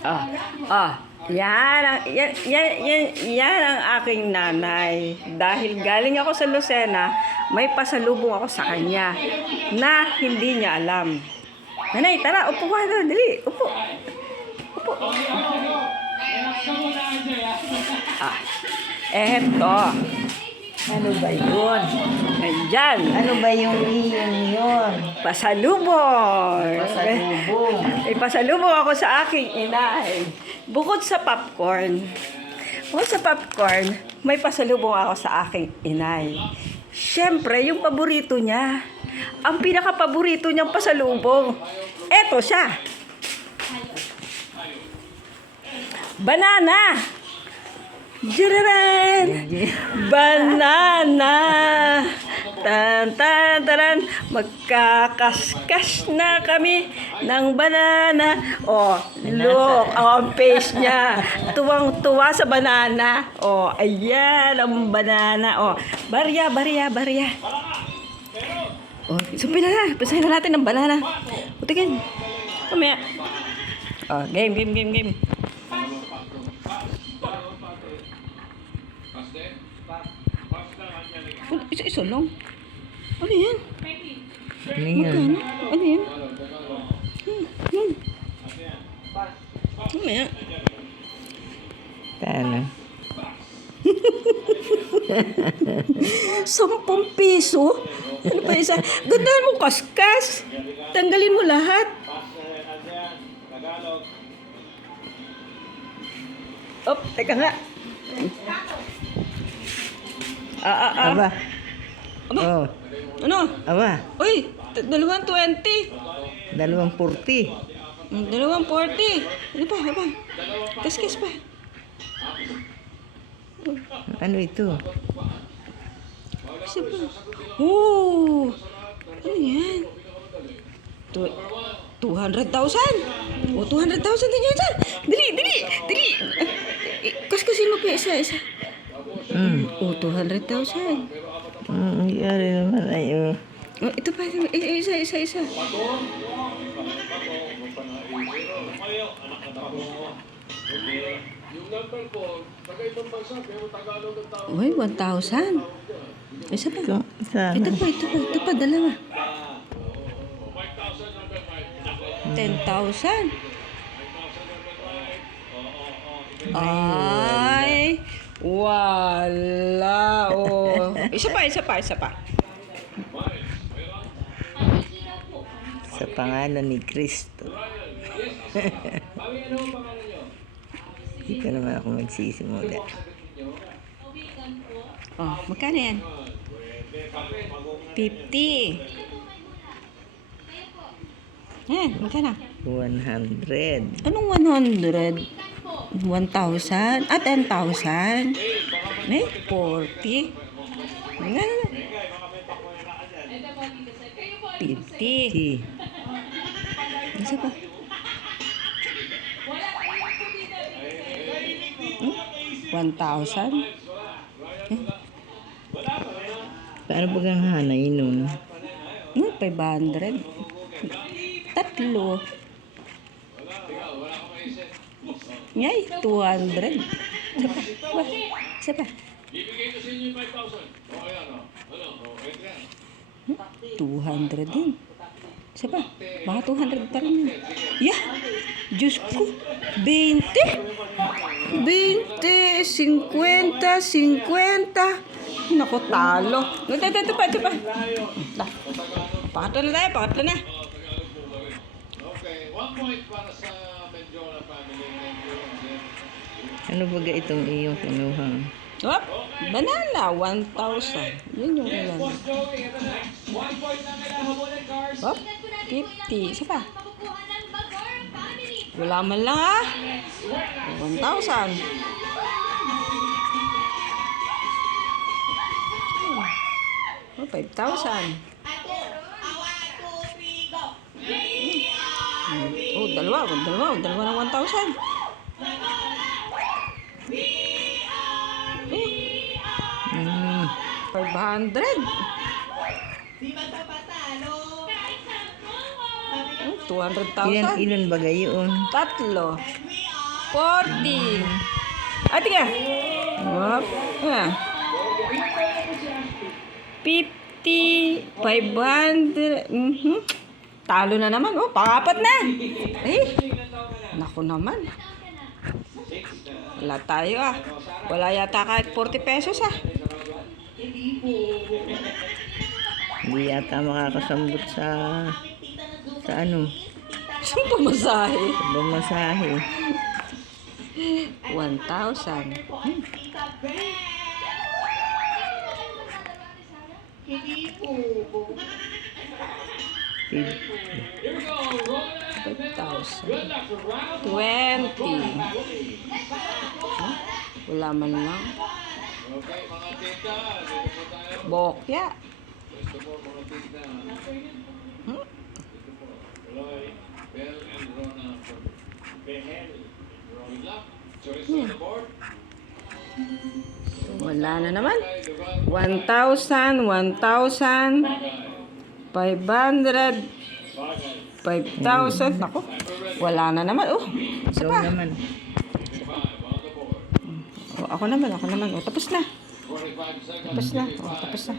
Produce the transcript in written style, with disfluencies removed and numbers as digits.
Ah, ah, yan ang aking nanay. Dahil galing ako sa Lucena, may pasalubong ako sa kanya na hindi niya alam. Nanay, tara, upo ka na, dali, upo. Upo. Ah, eto. Ano ba yun? Nandyan. Ano ba yung iyong yun? Pasalubong. Pasalubong. May pasalubong ako sa aking inay. Bukod sa popcorn, may pasalubong ako sa aking inay. Siyempre, yung paborito niya. Ang pinaka-paborito niyang pasalubong. Eto siya. Banana. Jiraran! Banana! Tan tan taran, magkakaskas na kami ng banana. Oh, look, ang face niya. Tuwang-tuwa sa banana. Oh, ayan ang banana. Oh, barya. Oh, sabihin na. Pasahin na natin ng banana. Utigin. Kamaya. Oh, game. Isa lang. Ano yan? Ano yan? Magkano? Ano yan? Yan. Ano yan? Paano? 10 piso? Ano pa isa? Gandahan mo kaskas. Tanggalin mo lahat. Oh, teka nga. Aba. Aba, Oh. ano? Aba. Uy, 220. 240. 240. Ano pa? Kaskas pa. Ano ito? Isa pa. Oh! Ano yan? 200,000? Oh, 200,000 din yun sir. Dali. Kaskasin mo pa isa. Oh, 200,000. Nangyari naman ayo. Oh, ito pa. Isa. Uy, 1,000. Isa pa. Saan? Ito pa, dalawa. 10,000. Ay, wala. Oh. Isa pa. Sa pangalan ni Kristo. Hindi ka naman ako magsisimula. Oh, magkano yan? 50. Yan, magkano? 100. Anong 100? 1,000? 10,000? Eh, 40. Ano? 50. Isa pa. 1,000? Paano ba kang hanay nun? 500. 3. Ngay, 200. Isa pa. 200 din. Isa pa. Baka 200 pa rin. Yeah! Diyos ko. 20. 50. Naku, talo. Ito pa. Pangatlo na. Okay, 1 point para sa Menjola family. Ano ba itong iyong kinuha? Hop, banana, 1,000. Yun yung ilan. Hop, 50. Isa pa. Wala man lang 1,000. 5,000. Oh, dalawa ng 1,000. 500. 200,000. Ilan ba gayon? Tatlo. 40. Ay, tiga. Wop. Ah. 50. 500. Talo na naman. Oh, pangapat na. Eh. Naku naman. Wala tayo ah. Wala yata kahit 40 pesos ah. Hindi yata makakasambot sa ano, Saan pumasahe? sa bamasahe. 1,000. Fif- 5,000. 20. Huh? Wala man lang. Okay, mga tita, dito po tayo. Bokya. Gusto po mga tita. Hmm? Dito po. Eloy, Bel, and Rona from Behel. Good luck. Choice on the board. Wala na naman. Ay, diba? 1,000, 1,000, 500, 5,000. Ako, wala na naman. Oh, isa Ikaw pa. naman. 55 on the board. Oh, ako naman. Oh, tapos na. 45 seconds. Tapos na. Oh, tapos na.